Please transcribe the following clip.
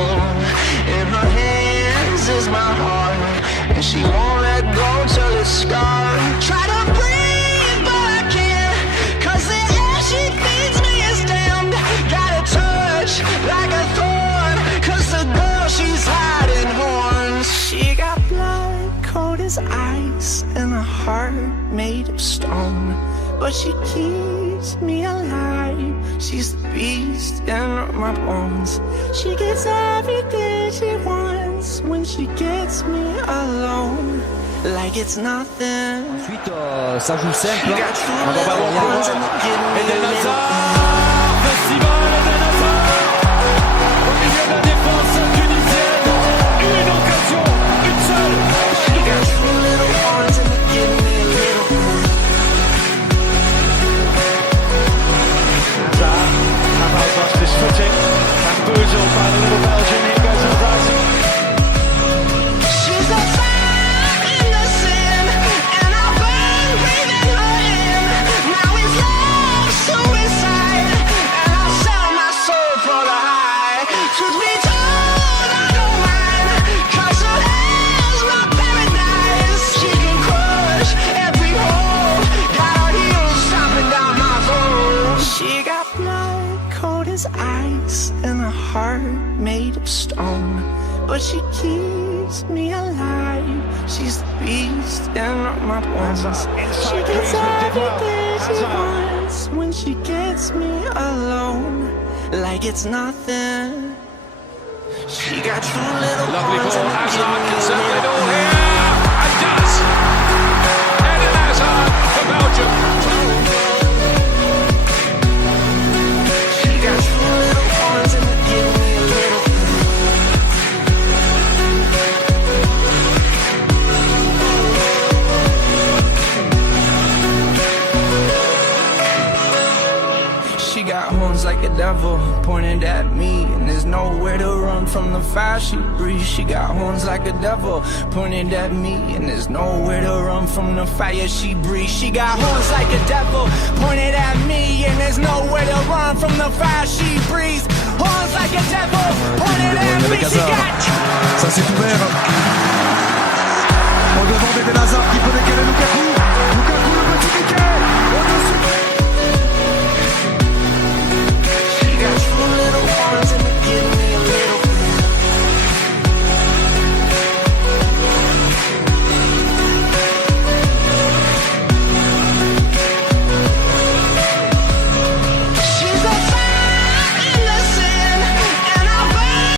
soul. In her hands is my heart, and she won't let go till it's scarred. Try to breathe, but I can't, 'cause the air she feeds me is damned. Got a touch like a thorn, 'cause the girl she's hiding horns. She got blood cold as ice and a heart made of stone, but she keeps me alive. She's the beast in my bones. She gets everything she wants when she gets me alone, like it's nothing. Ensuite, ça joue simple. On va voir Eden Hazard, festival Eden Hazard, au milieu de la défense tunisienne. Une occasion, une seule. Hazard lost his footing, bamboozled by the little Belgian. Here goes Hazard. She's a fire in the sin, and I burn breathing her in. Now it's love suicide, and I'll sell my soul for the high. Truth be told, I don't mind, 'cause her hell's my paradise. She can crush every hole, got her heels stomping down my soul. She got blood cold as ice and a heart made of stone, but she keeps me alive. She's the beast in my bones. She gets everything she wants when she gets me alone, like it's nothing. She got two little Lovely arms ball, and Hazard can settle it all me. here, and does. Eden Hazard for Belgium. She got two little arms and give me a little. She got horns like a devil pointed at me, and there's nowhere to run from the fire she breathes. She got horns like a devil pointed at me, and there's nowhere to run from the fire she breathes. She got horns like a devil pointed at me, and there's nowhere to run from the fire she breathes. Horns like a devil pointed at me. She got. Ça s'est ouvert.